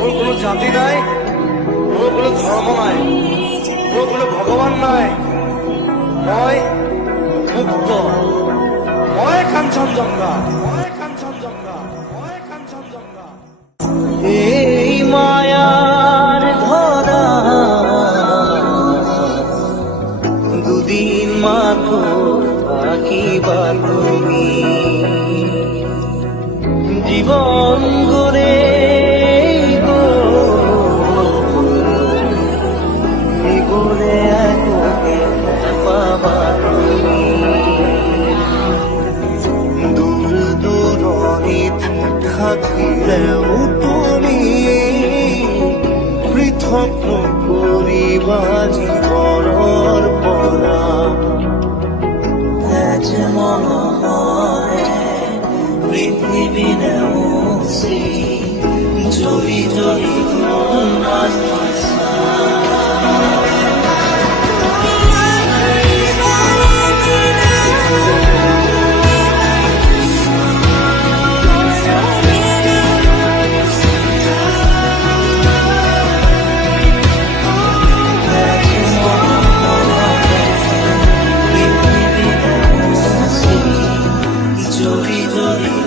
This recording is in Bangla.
ওর কোনো জাতি নাই ওর কোনো ধর্ম নাই ওর কোনো ভগবান নাই। মই মুক্ত, মই কাঞ্চনজঙ্ঘা মই কাঞ্চনজঙ্ঘা, মই এই মায়ার ধরা, দুদিন মাত্র থাকিবা তুমি? জীবন গড়ে গো পাবা তুমি দূর দূরণিত থাকিলেও তুমি পৃথক নকৰিবা জীৱনৰ to